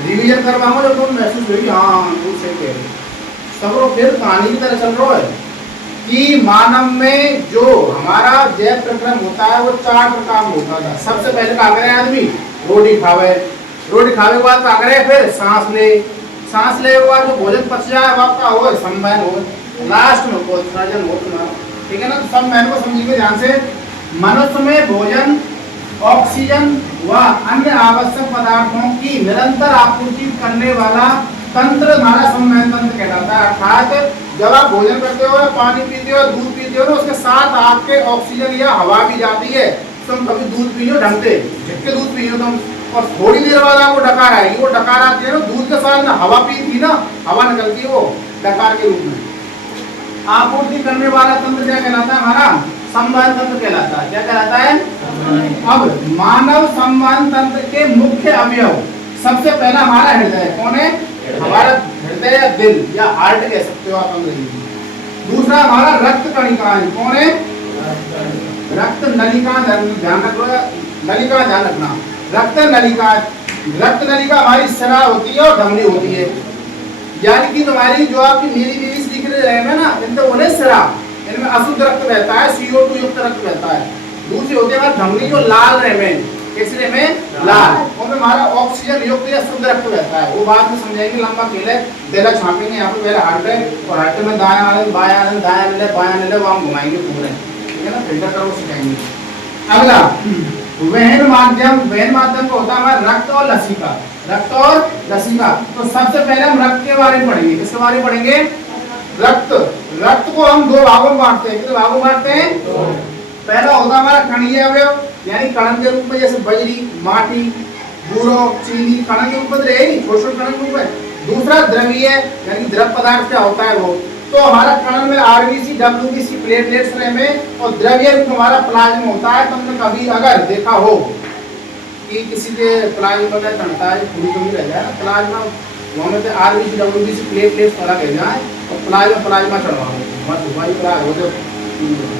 Revision करवाऊंगा जब तुम महसूस होगी हाँ वो सही कह रहे हो। सब लोग फिर कहानी की तरह चल रहा है कि मानव में जो हमारा जैव प्रक्रम होता है वो 4 प्रकार में होता था। सबसे पहले क्या करे आदमी, रोटी खावे, रोटी खावे के बाद क्या करे, फिर सांस ले, सांस ले के बाद जो भोजन पच जाए अब आपका हो संवहन हो, लास्ट में उत्सर्जन हो तुम्हारा। ठीक है ना। तो संवहन को समझिए ध्यान से। मनुष्य में भोजन, ऑक्सीजन व अन्य आवश्यक पदार्थों की निरंतर आपूर्ति करने वाला तंत्र हमारा संवहन तंत्र कहलाता है। अर्थात जब आप भोजन करते हो, पानी पीते हो, दूध पीते हो ना, उसके साथ आपके ऑक्सीजन या हवा भी जाती है। तुम कभी दूध पियो ढंग से, झटके दूध पियो तुम, और थोड़ी देर बाद आपको डकार आएगी। वो डकार आती है ना, दूध के साथ ना हवा पीती ना, हवा निकलती है वो डकार के रूप में। आपूर्ति करने वाला तंत्र क्या कहलाता है, हमारा संवहन तंत्र कहलाता है। क्या कहलाता है? अब मानव संवहन तंत्र के मुख्य अवयव, सबसे पहला हमारा हृदय। कौन है? हमारा हृदय या दिल या हार्ट कह सकते हो आप अंग्रेजी। दूसरा हमारा रक्त कणिकाएं। कौन है? रक्त नलिका, ध्यान रखो, नलिका ध्यान रखना। रक्त नलिका, रक्त नलिका हमारी सिरा होती है और धमनी होती है। यानी कि तुम्हारी जो आपकी नीली नीली दिख रही है ना, इनमें उन्हें सिरा, इनमें अशुद्ध रक्त रहता है, CO2 युक्त रक्त रहता है। दूसरी होती है हमारी धमनी जो लाल रहे में, किस रहे में? लाल। और हमारा ऑक्सीजन युक्त या शुद्ध रक्त रहता है। वो बात में समझाएंगे, लंबा खेल है, देला छापेंगे। यहाँ पे पहले हार्ट है और हार्ट में दायां आनंद, बायां आनंद, दायां आनंद, बायां आनंद, वो हम घुमाएंगे पूरे। ठीक है ना, फिल्टर करो सिखाएंगे। अगला वहन माध्यम, वहन माध्यम को होता है हमारा रक्त और लसिका। रक्त और लसिका। तो सबसे पहले हम रक्त के बारे में पढ़ेंगे। किसके बारे में पढ़ेंगे? रक्त। रक्त को हम 2 भागों में बांटते हैं। कितने भागों में बांटते हैं? पहला होता है हमारा कणीय अवयव, यानी कण के रूप में, जैसे बजरी, माटी, बोरोन, चीनी कण के रूप में रहेगी, छोटे छोटे कण के रूप में। दूसरा द्रवीय, यानी द्रव पदार्थ क्या होता है वो। तो हमारा कण में RBC, WBC, प्लेटलेट्स रहे में, और द्रव्य रूप हमारा प्लाज्मा होता है। तुमने कभी अगर देखा हो कि किसी के प्लाज्मा का चढ़ता है, थोड़ी कमी रह जाए ना प्लाज्मा, वहाँ में RBC, WBC, प्लेटलेट्स अलग रह जाए और प्लाज्मा चढ़वाओ, बस वही प्लाज्मा हो जाए।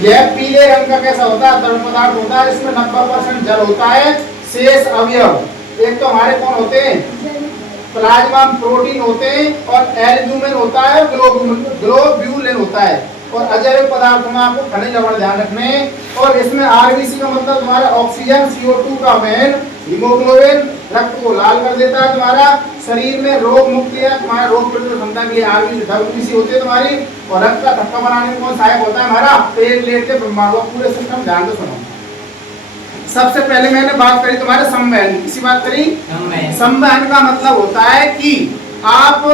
यह पीले रंग का कैसा होता है? तरल पदार्थ होता है। इसमें 90% जल होता है। शेष अवयव एक तो हमारे कौन होते हैं? प्लाज्मा, प्रोटीन होते हैं, और एल्ब्यूमिन होता है, ग्लोब्यूलिन होता है, और अजैविक पदार्थों में आपको खनिज लवण ध्यान रखने। और इसमें RBC का मतलब तुम्हारा ऑक्सीजन, CO2 का वहन, हीमोग्लोबिन रक्त को लाल कर देता है। तुम्हारा शरीर में रोग मुक्ति है, तुम्हारा रोग प्रतिरोधक क्षमता के लिए RBC, WBC होती है तुम्हारी। और रक्त का थक्का बनाने में कौन सहायक होता है? हमारा प्लेटलेट के ब्रह्मांड। पूरे सिस्टम ध्यान से सुनो। सबसे पहले मैंने बात करी तुम्हारे संवहन की। किसी बात करी? संवहन का मतलब होता है कि आप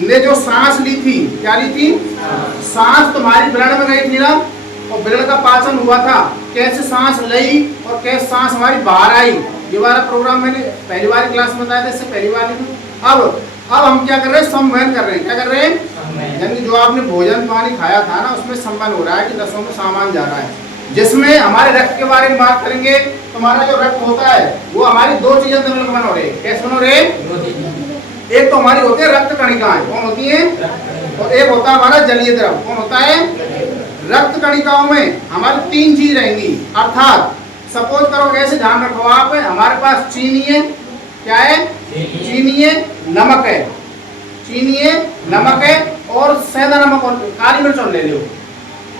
ने जो सांस ली थी, क्या ली थी? सांस तुम्हारी ब्लड में गई थी ना, और ब्लड का पाचन हुआ था। कैसे सांस ली और कैसे सांस हमारी बाहर आई, ये वाला प्रोग्राम मैंने पहली बार क्लास में बताया था, इससे पहली बार नहीं। अब हम क्या कर रहे हैं? संवहन कर रहे हैं। क्या कर रहे हैं? यानी जो आपने भोजन पानी खाया था ना, उसमें संवहन हो रहा है कि नसों में सामान जा रहा है। जिसमें हमारे रक्त के बारे में बात करेंगे। तुम्हारा जो रक्त होता है वो हमारी 2 चीजें मिलकर बन हो रहे। कैसे बन हो रहे? एक तो हमारी होती है रक्त कणिकाएं। कौन होती है? और एक होता है हमारा जलीय द्रव। कौन होता है? रक्त कणिकाओं में हमारी 3 चीज रहेंगी। अर्थात सपोज करो, कैसे ध्यान रखो आप, हमारे पास चीनी है। क्या है? चीनी है, नमक है, चीनी है, नमक है, और सेंधा नमक और काली मिर्च और ले लो।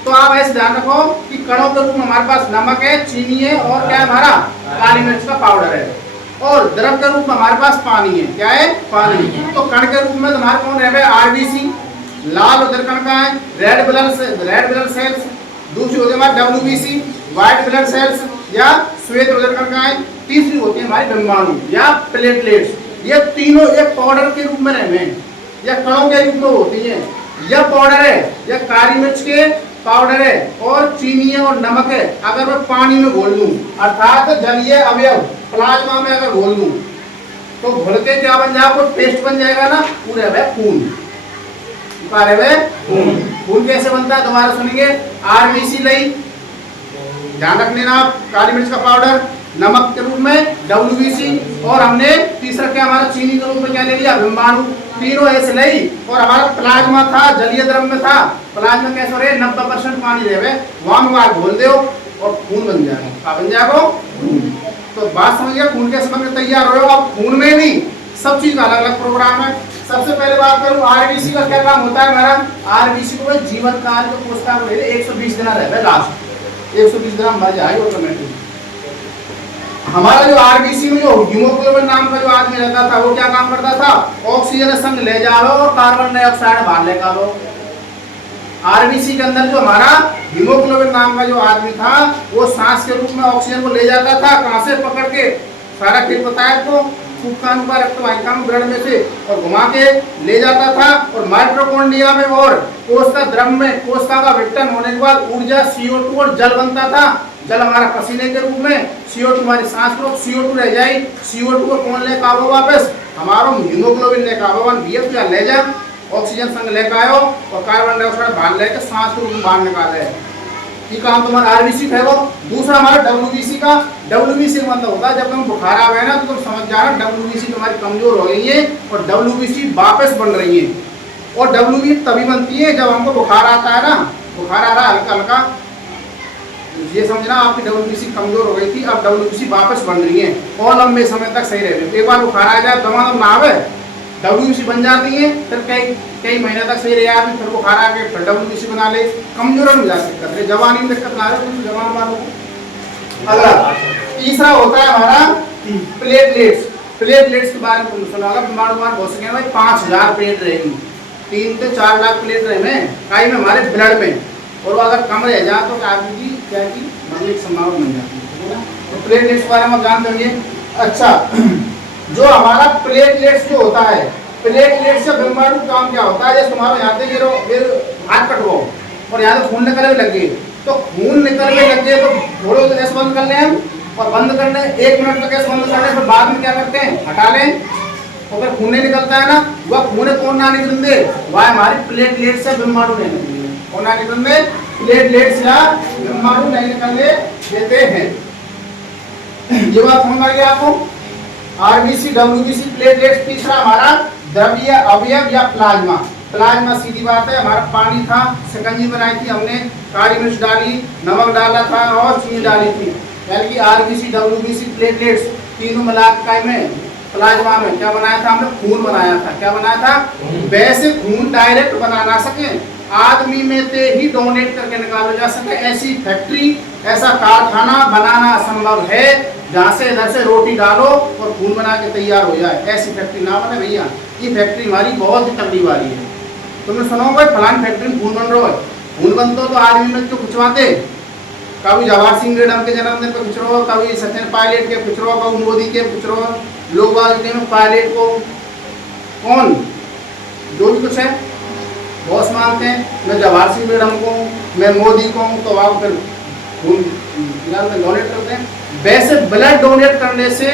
तो आप ऐसे ध्यान रखो कि कणों के रूप में हमारे पास नमक है, चीनी है, और क्या है हमारा? काली मिर्च का पाउडर है। और द्रव के रूप में हमारे पास पानी है। क्या है? पानी। तो कण के रूप में तुम्हारे कौन रहे? RBC, लाल उदर कणिकाएं, रेड ब्लड सेल्स। दूसरी होती है हमारी WBC, व्हाइट ब्लड सेल्स या श्वेत उदर कणिकाएं। तीसरी होती है हमारी डिंबाणु या प्लेटलेट्स। ये तीनों एक पाउडर के रूप में रहे या कणों के रूप में होती है। यह पाउडर है, यह काली मिर्च के पाउडर है, और चीनी है और नमक है। अगर मैं पानी में घोल लूं, अर्थात जलीय अवयव प्लाज्मा में अगर घोल लूं, तो घोल के क्या बन जाएगा? पेस्ट बन जाएगा ना, पूरे है खून। खून कैसे बनता है? दोबारा सुनेंगे। RBC ली, ध्यान रखने ना आप, काली मिर्च का पाउडर, नमक के रूप में WBC, और हमने तीसरा क्या हमारा चीनी के रूप में क्या ले लिया? डिंबाणु। तीनों ऐसे ली, और हमारा प्लाज्मा था, जलीय द्रव में था। प्लाज्मा कैसे हो रहे? 90% पानी रहे, वहां घोल दो और खून बन जाएगा। क्या बन जाएगा? खून। तो बात समझिए, खून के संबंध में तैयार हो, अब खून में भी सब चीज का अलग अलग प्रोग्राम है। सबसे पहले बात करूं आरबीसी का क्या काम होता है मेरा, आरबीसी को जीवन काल जो कोशिका को 120 दिन रहता है, लास्ट 120 दिन मर जाए ऑटोमेटिक। हमारा जो आरबीसी में जो हीमोग्लोबिन नाम का जो आदमी रहता था वो क्या काम करता था, ऑक्सीजन संग ले जाओ और कार्बन डाइऑक्साइड बाहर निकालो। आरबीसी के अंदर जो हमारा हीमोग्लोबिन नाम का जो आदमी था वो सांस के रूप में ऑक्सीजन को ले जाता था, कहां से पकड़ के, सारा खेल बताया तो फूफकान का रक्त वाहिका में ब्लड में से, और घुमा के ले जाता था। और माइटोकॉन्ड्रिया में और कोशिका द्रव में कोशिका का विघटन होने के बाद ऊर्जा CO2 और जल बनता था। जल हमारा पसीने के रूप में, CO2 हमारी सांस को, CO2 रह जाए, CO2 को कौन लेकर आओ वापस, हमारा हीमोग्लोबिन लेकर आओ, BF या ले जा, ऑक्सीजन संग लेकर आयो और कार्बन डाइऑक्साइड बाहर लेकर सांस के रूप में बाहर निकाले। ये काम तुम्हारा आरबीसी का है। वो दूसरा हमारा डब्ल्यूबीसी का, डब्ल्यूबीसी का मतलब होता है जब तुम बुखार आ गए ना तो तुम समझ जाना डब्ल्यूबीसी तुम्हारी कमजोर हो गई है और डब्ल्यूबीसी वापस बन रही है। और डब्ल्यूबीसी तभी बनती है जब हमको बुखार आता है ना, बुखार आ रहा है हल्का हल्का, ये समझना आपकी डब्ल्यूबीसी कमजोर हो गई थी, अब डब्ल्यूबीसी वापस बन रही है और लंबे समय तक सही रहे। एक बार बुखार आ जाए दवा ना आवे, डब्ल्यूबीसी बन जाती है, फिर कई महीने तक सही रहे आदमी, फिर बुखार आ के फिर डब्ल्यूबीसी बना ले, कमजोर में जा सकते हैं। जवानी में दिक्कत ना रहे तो जवान वालों को। अगला तीसरा होता है हमारा प्लेटलेट्स। प्लेटलेट्स के बारे में तुमने सुना होगा, बीमार हो सके भाई 5000 प्लेट रहेगी, 3 से 4 लाख प्लेट रहे में काई में हमारे ब्लड में, और अगर कम रह जाए तो आदमी की क्या की मरने की संभावना बन जाती है। तो प्लेटलेट्स के बारे में आप जानते होंगे। अच्छा, जो हमारा प्लेटलेट्स जो होता है, प्लेटलेट्स से बीमारी का काम क्या होता है, जैसे तुम्हारा यहाँ से गिरो हाथ कटवाओ और यहाँ से खून निकलने लगे, तो खून निकलने लग गए तो थोड़े तो ऐसे बंद कर लें हम, और बंद करने 1 मिनट तक ऐसे बंद करने, फिर बाद में क्या करते हैं हटा लें, और फिर खून नहीं निकलता है ना, वह खून कौन ना निकल दे, वह हमारी प्लेटलेट्स से बीमारू नहीं निकलती है, कौन ना निकल दे, प्लेटलेट्स या बीमारू नहीं निकलने देते हैं। ये बात समझ आ गई आपको। RBC, WBC, platelets. तीसरा हमारा द्रव्य अवयव या प्लाज्मा। प्लाज्मा सीधी बात है, हमारा पानी था, शिकंजी बनाई थी हमने, काली मिर्च डाली, नमक डाला था और चीनी डाली थी, यानी कि आरबीसी, डब्ल्यूबीसी, प्लेटलेट्स तीनों मिलाकर में प्लाज्मा में क्या बनाया था हमने, खून बनाया था। क्या बनाया था, वैसे खून डायरेक्ट बना ना सके, आदमी में से ही डोनेट करके निकाला जा सके, ऐसी फैक्ट्री, ऐसा कारखाना बनाना असंभव है जहाँ से इधर से रोटी डालो और खून बना के तैयार हो जाए, ऐसी फैक्ट्री ना बने भैया। ये फैक्ट्री हमारी बहुत ही तगड़ी वाली है। तुमने सुना होगा फलानी फैक्ट्री में खून बन रहा है, खून बनता तो आदमी में क्यों खिंचवाते, कभी जवाहर सिंह मैडम के जन्मदिन पर खिंच रहा हो, कभी सचिन पायलट के खिंच रहा हो, कभी मोदी के खिंच रहा हो, लोग में पायलट को कौन जो भी कुछ है बॉस मानते हैं, मैं जवाहर सिंह मैडम को, मैं मोदी को, तो आप फिर खून डोनेट करते हैं। वैसे ब्लड डोनेट करने से